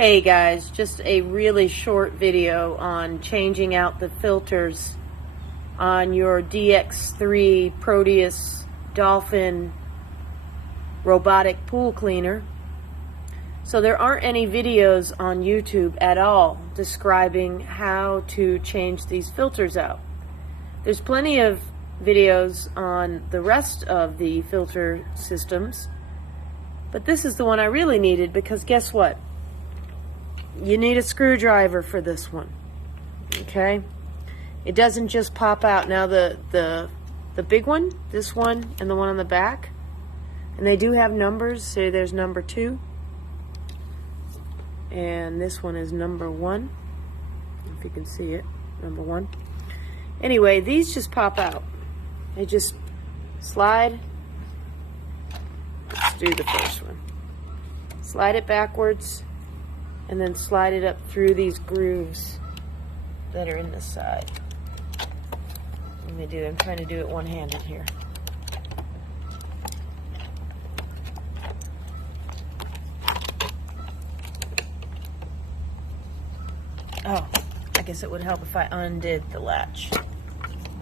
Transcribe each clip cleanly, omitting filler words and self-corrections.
Hey guys, just a really short video on changing out the filters on your DX3 Proteus Dolphin Robotic pool cleaner. So there aren't any videos on YouTube at all describing how to change these filters out. There's plenty of videos on the rest of the filter systems, but this is the one I really needed because guess what? You need a screwdriver for this one, okay? It doesn't just pop out. Now the big one, this one, and the one on the back, and they do have numbers. Say there's number 2, and this one is number 1, if you can see it, number 1. Anyway, these just pop out. They just slide. Let's do the first one. Slide it backwards, and then slide it up through these grooves that are in the side. I'm trying to do it one-handed here. Oh, I guess it would help if I undid the latch.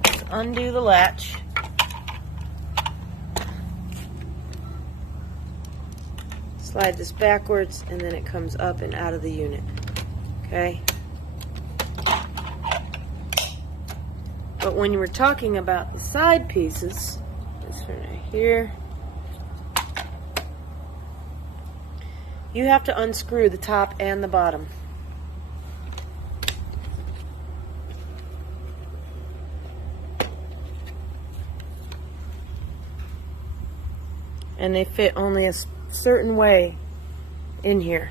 Let's undo the latch. Slide this backwards, and then it comes up and out of the unit. Okay? But when you were talking about the side pieces, this one right here, you have to unscrew the top and the bottom. And they fit only a certain way in here.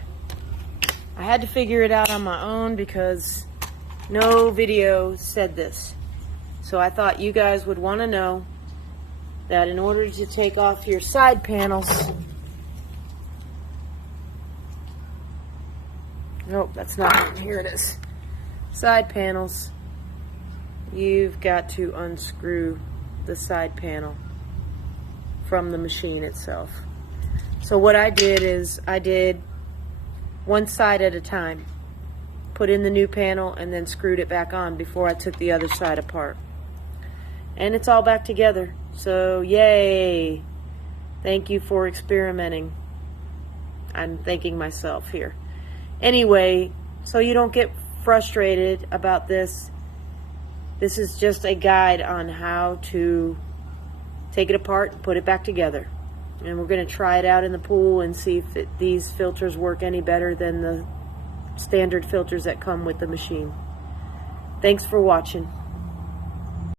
I had to figure it out on my own because no video said this. So I thought you guys would want to know that in order to take off your side panels, nope, that's not it. Here it is. Side panels, you've got to unscrew the side panel from the machine itself. So what I did is I did one side at a time, put in the new panel, and then screwed it back on before I took the other side apart. And it's all back together. So yay! Thank you for experimenting. I'm thanking myself here. Anyway, so you don't get frustrated about this. This is just a guide on how to take it apart and put it back together. And we're going to try it out in the pool and see if these filters work any better than the standard filters that come with the machine. Thanks for watching.